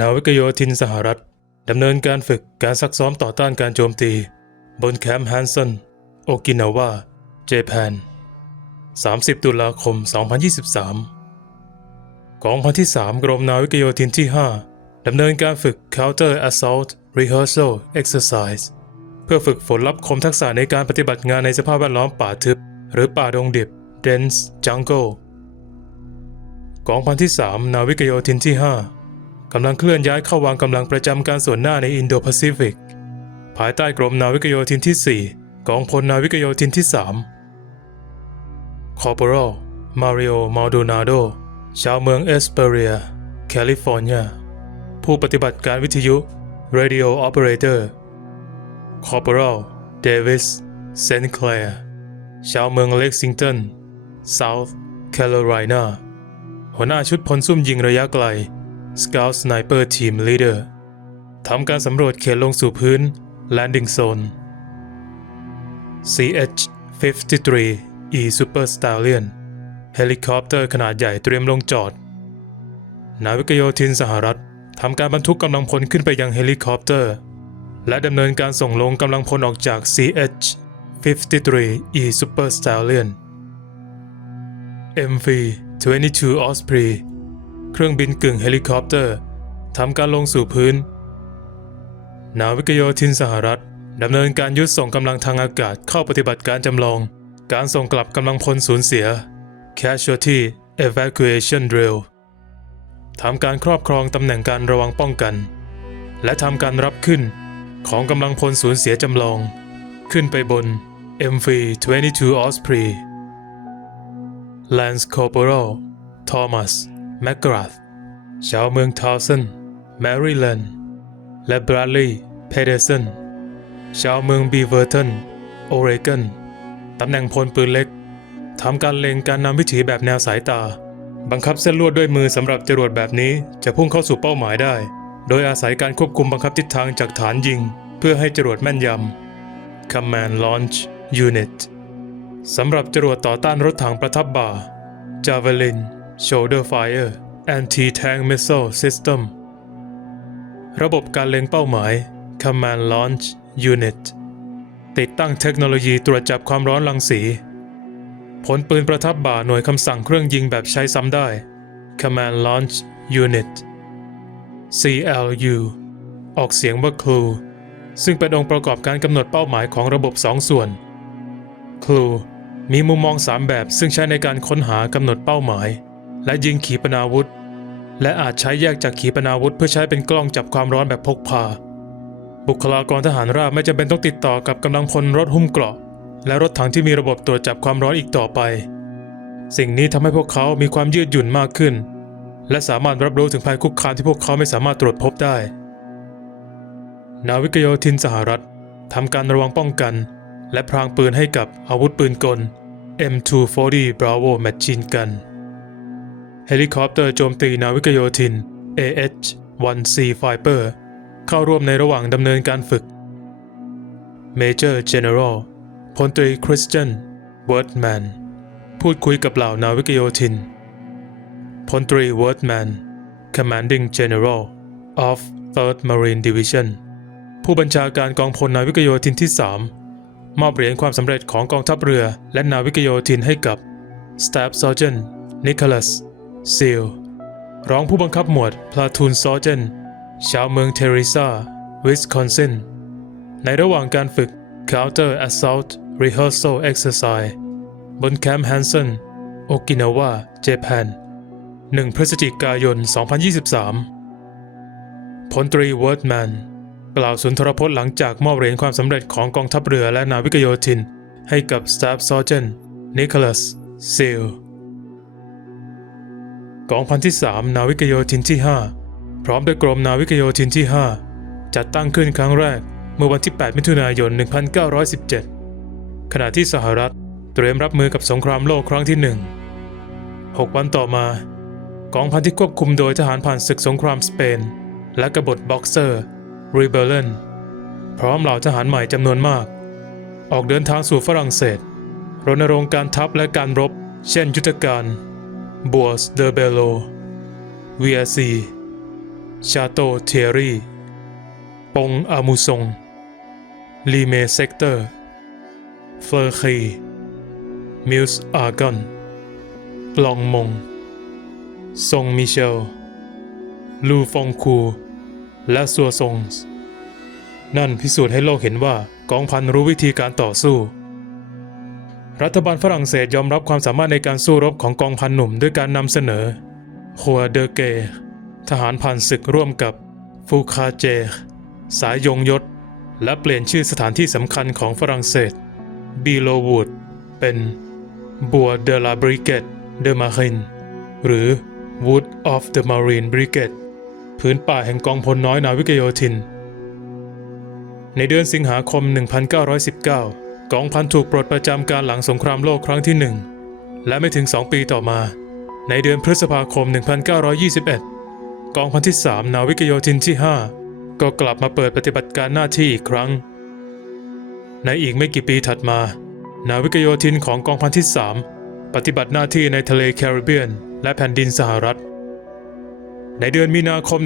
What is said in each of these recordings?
นาวิกโยธินสหรัฐดำเนินการฝึกการซักซ้อมต่อต้านการโจมตีบนแคมป์ฮันสันโอกินาวาเจแปน30 ตุลาคม 2023 กองพันที่ 3 กรมนาวิกโยธินที่ 5 ดำเนินการฝึก Counter Assault Rehearsal Exercise เพื่อฝึกฝนรับคมทักษะในการปฏิบัติงานในสภาพแวดล้อมป่าทึบหรือป่าดงดิบ Dense Jungle กองพันที่ 3 นาวิกโยธินที่ 5 กำลังเคลื่อนย้ายเข้าวางกำลังประจำการส่วนหน้าในอินโดแปซิฟิกภายใต้กรมนาวิกโยธินที่ 4 กองพลนาวิกโยธินที่ 3 Corporal Mario Maldonado ชาวเมืองเอสเปเรียแคลิฟอร์เนียผู้ปฏิบัติการวิทยุ Radio Operator Corporal Davis Sinclair ชาวเมืองเล็กซิงตัน South Carolina หัวหน้าชุดพลซุ่มยิงระยะไกล Scout Sniper Team Leader ทำการสำรวจเขตลงสู่พื้น Landing Zone CH-53E Super Stallion เฮลิคอปเตอร์ขนาดใหญ่เตรียมลงจอดนาวิกโยธินสหรัฐทำการบรรทุกกำลังพลขึ้นไปยังเฮลิคอปเตอร์และดำเนินการส่งลงกำลังพลออกจาก CH-53E Super Stallion MV-22 Osprey เครื่องบินกึ่งเฮลิคอปเตอร์ทำการลงสู่พื้นนาวิกโยธินสหรัฐดำเนินการยุทธส่งกำลังทางอากาศเข้าปฏิบัติการจำลองการส่งกลับกำลังพลสูญเสีย Casualty Evacuation Drill ทำการครอบครองตำแหน่งการระวังป้องกันและทำการรับขึ้นของกำลังพลสูญเสียจำลองขึ้นไปบน MV-22 Osprey Lance Corporal Thomas McGrath ชาวเมืองทาวสันแมริแลนด์และ Bradley Pedersen ชาวเมืองบีเวอร์ตันโอเรกอนตำแหน่งพลปืนเล็กทำการเล็งการนำวิถีแบบแนวสายตาบังคับเส้นลวดด้วยมือสำหรับจรวดแบบนี้จะพุ่งเข้าสู่เป้าหมายได้โดยอาศัยการควบคุมบังคับทิศทางจากฐานยิงเพื่อให้จรวดแม่นยำ Command Launch Unit สำหรับจรวดต่อต้านรถถังประทับบ่า Javelin Shoulder Fire Anti-Tank Missile System ระบบการเล็งเป้าหมาย Command Launch Unit ติดตั้งเทคโนโลยีตรวจจับความร้อนรังสีผลปืนประทับบ่าหน่วยคำสั่งเครื่องยิงแบบใช้ซ้ำได้ Command Launch Unit CLU ออกเสียงว่า Clue ซึ่งเป็นองค์ประกอบการกำหนดเป้าหมายของระบบ2 ส่วน Clue มีมุมมอง3แบบซึ่งใช้ในการค้นหากำหนดเป้าหมายและยิงขีปนาวุธและอาจใช้แยกจากขีปนาวุธเพื่อใช้เป็นกล้องจับความร้อนแบบพกพาบุคลากรทหารราบไม่จำเป็นต้องติดต่อกับกำลังพลรถหุ้มเกราะและรถถังที่มีระบบตรวจจับความร้อนอีกต่อไปสิ่งนี้ทำให้พวกเขามีความยืดหยุ่นมากขึ้นและสามารถรับรู้ถึงภัยคุกคามที่พวกเขาไม่สามารถตรวจพบได้นาวิกโยธินสหรัฐทำการระวังป้องกันและพรางปืนให้กับอาวุธปืนกล M240 Bravo Machine Gun เฮลิคอปเตอร์โจมตีนาวิกโยธิน AH-1C Viper เข้าร่วมในระหว่างดำเนินการฝึก Major General พลตรีคริสเตียน เวิร์ดแมนพูดคุยกับเหล่านาวิกโยธินพลตรีเวิร์ดแมน Commanding General of 3rd Marine Division ผู้บัญชาการกองพลนาวิกโยธินที่ 3 มอบเหรียญความสำเร็จของกองทัพเรือและนาวิกโยธินให้กับ Staff Sergeant Nicholas Seal รองผู้บังคับหมวด Platoon Sergeant ชาวเมืองเทเรซาวิสคอนซินในระหว่างการฝึก Counter Assault Rehearsal Exercise บนแคมป์ฮันสันโอกินาวาเจแปน1 พฤศจิกายน 2023 พลตรีเวิร์ดแมนกล่าวสุนทรพจน์หลังจากมอบเหรียญความสำเร็จของกองทัพเรือและนาวิกโยธินให้กับ Staff Sergeant Nicholas Seal กองพันที่ 3 นาวิกโยธินที่ 5 พร้อมด้วยกรมนาวิกโยธินที่ 5 จัดตั้งขึ้นครั้งแรกเมื่อวันที่ 8 มิถุนายน 1917 ขณะที่สหรัฐเตรียมรับมือกับสงครามโลกครั้งที่ 1 6 วันต่อมากองพันที่ควบคุมโดยทหารผ่านศึกสงครามสเปนและกบฏบ็อกเซอร์ Rebellion พร้อมเหล่าทหารใหม่จำนวนมากออกเดินทางสู่ฝรั่งเศสรณรงค์การทัพและการรบเช่นยุทธการ Bois de Bello VRC ชาโตเทียรีปงอามูซงลีเมเซกเตอร์เฟอร์คีมิลส์อาร์กอนปลองมงซงมิเชลลูฟงคูและซัวซงส์นั่นพิสูจน์ให้โลกเห็นว่ากองพันรู้วิธีการต่อสู้รัฐบาลฝรั่งเศสยอมรับความสามารถในการสู้รบของกองพันหนุ่มด้วยการนำเสนอฮัวเดเกทหารผ่านศึกร่วมกับฟูคาเจสายยงยศและเปลี่ยนชื่อสถานที่สำคัญของฝรั่งเศสบีโลวูดเป็นบัวเดลาบริเกตเดมารินหรือ Wood of the Marine Brigade พื้นป่าแห่งกองพลน้อยนาวิกโยธินในเดือนสิงหาคม 1919 กองพันถูกปลดประจำการหลังสงครามโลกครั้งที่ 1 และไม่ถึง 2 ปีต่อมาในเดือนพฤษภาคม 1921 กองพันที่ 3 นาวิกโยธินที่ 5 ก็กลับมาเปิดปฏิบัติการหน้าที่อีกครั้งในอีกไม่กี่ปีถัดมานาวิกโยธินของกองพันที่ 3 ปฏิบัติหน้าที่ในทะเลแคริบเบียนและแผ่นดินสหรัฐในเดือนมีนาคม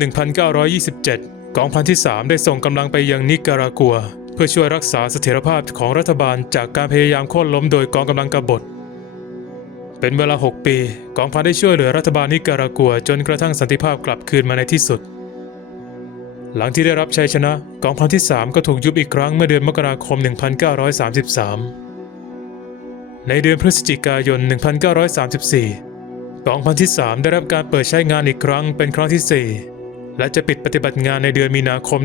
1927 กองพันที่ 3 ได้ส่งกำลังไปยังนิการากัวเพื่อช่วยรักษาเสถียรภาพของรัฐบาลจากการพยายามโค่นล้มโดยกองกำลังกบฏเป็นเวลา 6 ปีกองพันได้ช่วยเหลือรัฐบาลนิการากัวจนกระทั่งสันติภาพกลับคืนมาในที่สุดหลังที่ได้รับชัยชนะกองพันที่ 3 ก็ถูกยุบอีกครั้งเมื่อเดือนมกราคม 1933 ในเดือนพฤศจิกายน 1934 กองพันที่ 3 ได้รับการเปิดใช้งานอีกครั้งเป็นครั้งที่ 4 และจะปิดปฏิบัติงานในเดือนมีนาคม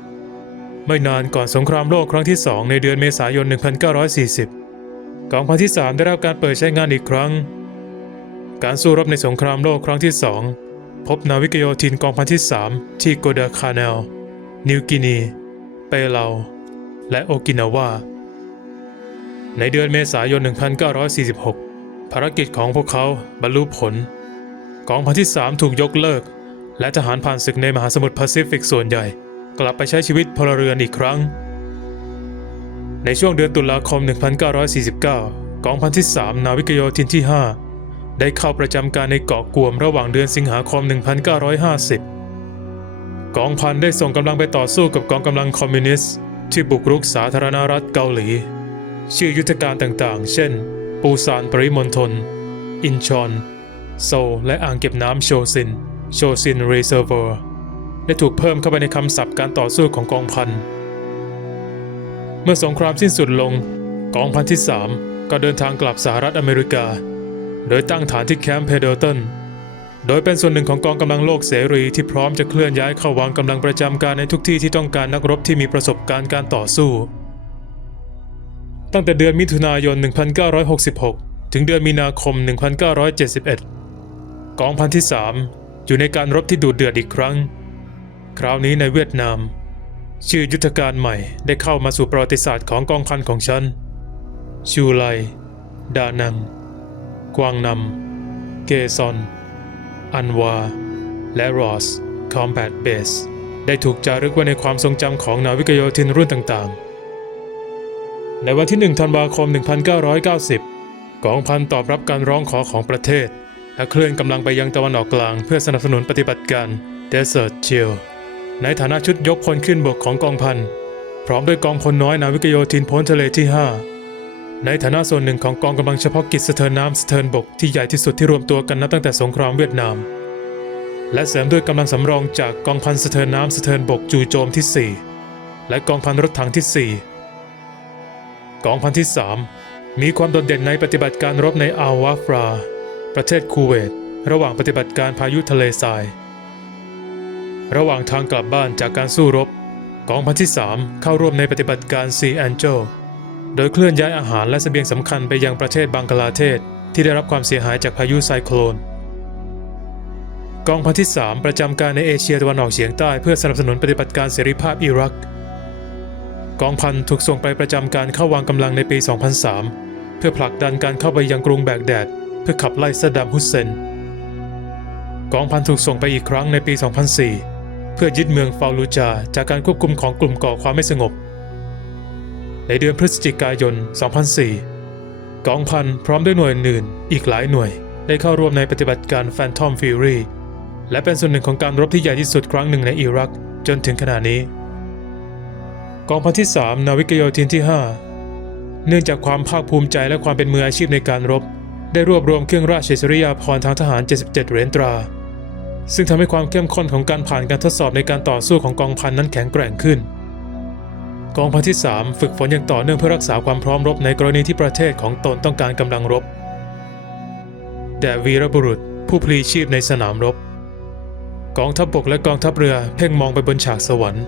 1935 ไม่นานก่อนสงครามโลกครั้งที่ 2 ในเดือนเมษายน 1940 กองพันที่ 3 ได้รับการเปิดใช้งานอีกครั้งการสู้รบในสงครามโลกครั้งที่ 2 พบนาวิกโยธินกองพันที่ 3 ที่โกดาคาเนลนิวกินีเปเลาและโอกินาวาในเดือนเมษายน 1946 ภารกิจของพวกเขาบรรลุผลกองพันที่ 3 ถูกยกเลิกและทหารผ่านศึกในมหาสมุทรแปซิฟิกส่วนใหญ่กลับไปใช้ชีวิตพลเรือนอีกครั้งในช่วงเดือนตุลาคม 1949 กองพันที่ 3 นาวิกโยธินที่ 5 ได้เข้าประจำการในเกาะกวมระหว่างเดือนสิงหาคม 1950 กองพันได้ส่งกำลังไปต่อสู้กับกองกำลังคอมมิวนิสต์ที่บุกรุกสาธารณรัฐเกาหลีชื่อยุทธการต่างๆเช่นปูซานปริมณฑลอินชอนโซลและอ่างเก็บน้ำโชซินรีเซอร์วอร์ได้ถูกเพิ่มเข้าไปในคำศัพท์การต่อสู้ของกองพันเมื่อสงครามสิ้นสุดลงกองพันที่ 3 ก็เดินทางกลับสหรัฐอเมริกาโดยตั้งฐานที่แคมป์เพเดลตันโดยเป็นส่วนหนึ่งของกองกำลังโลกเสรีที่พร้อมจะเคลื่อนย้ายเข้าวางกำลังประจำการในทุกที่ที่ต้องการนักรบที่มีประสบการณ์การต่อสู้ตั้งแต่เดือนมิถุนายน 1966 ถึงเดือนมีนาคม 1971 กองพันที่ 3 อยู่ในการรบที่ดุเดือดอีกครั้งคราวนี้ในเวียดนามชื่อยุทธการใหม่ได้เข้ามาสู่ประวัติศาสตร์ของกองพันของฉันชูไลดานังกวางนำเกซอนอันวาและรอสคอมแบทเบสได้ถูกจารึกไว้ในความทรงจำของนาวิกโยธินรุ่นต่างๆในวันที่ 1 ธันวาคม 1990 กองพันตอบรับการร้องขอของประเทศและเคลื่อนกำลังไปยังตะวันออกกลางเพื่อสนับสนุนปฏิบัติการ Desert Shield ในฐานะชุดยกพลขึ้นบกของกองพันพร้อมด้วยกองพลน้อยนาวิกโยธินพ้นทะเลที่ 5 ในฐานะส่วนหนึ่งของกองกำลังเฉพาะกิจสะเทินน้ำสะเทินบกที่ใหญ่ที่สุดที่รวมตัวกันนับตั้งแต่สงครามเวียดนามและเสริมด้วยกำลังสำรองจากกองพันสะเทินน้ำสะเทินบกจู่โจมที่ 4 และกองพันรถถังที่ 4กองพันที่ 3 มีความโดดเด่นในปฏิบัติการรบในอัลวาฟราประเทศคูเวตระหว่างปฏิบัติการพายุทะเลทรายระหว่างทางกลับบ้านจากการสู้รบกองพันที่ 3 เข้าร่วมในปฏิบัติการ Sea Angel โดยเคลื่อนย้ายอาหารและเสบียงสำคัญไปยังประเทศบังกลาเทศที่ได้รับความเสียหายจากพายุไซโคลนกองพันที่ 3 ประจำการในเอเชียตะวันออกเฉียงใต้เพื่อสนับสนุนปฏิบัติการเสรีภาพอิรักกองพันถูกส่งไปประจำการเข้าวางกำลังในปี 2003 เพื่อผลักดันการเข้าไปยังกรุงแบกแดดเพื่อขับไล่ซัดดัม ฮุสเซนกองพันถูกส่งไปอีกครั้งในปี 2004 เพื่อยึดเมืองฟาลูจาจากการควบคุมของกลุ่มก่อความไม่สงบในเดือนพฤศจิกายน 2004 กองพันพร้อมด้วยหน่วยอื่นอีกหลายหน่วยได้เข้าร่วมในปฏิบัติการ Phantom Fury และเป็นส่วนหนึ่งของการรบที่ใหญ่ที่สุดครั้งหนึ่งในอิรักจนถึงขณะนี้กองพันที่ 3 นาวิกโยธินที่ 5 เนื่องจากความภาคภูมิใจและความเป็นมืออาชีพในการรบได้รวบรวมเครื่องราชอิสริยาภรณ์ทางทหาร 77 เหรียญตราซึ่งทำให้ความเข้มข้นของการผ่านการทดสอบในการต่อสู้ของกองพันนั้นแข็งแกร่งขึ้นกองพันที่ 3 ฝึกฝนอย่างต่อเนื่องเพื่อรักษาความพร้อมรบในกรณีที่ประเทศของตนต้องการกำลังรบแด่วีรบุรุษผู้พลีชีพในสนามรบกองทัพบกและกองทัพเรือเพ่งมองไปบนฉากสวรรค์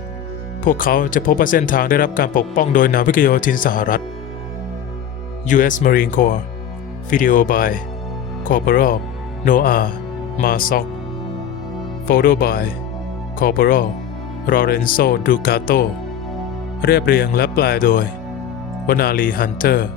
พวกเขาจะพบว่าเส้นทางได้รับการปกป้องโดยนาวิกโยธินสหรัฐ U.S. Marine Corps Video by Corporal Noah Marsoc Photo by Corporal Lorenzo Ducato เรียบเรียงและแปลโดยวนาลีฮันเตอร์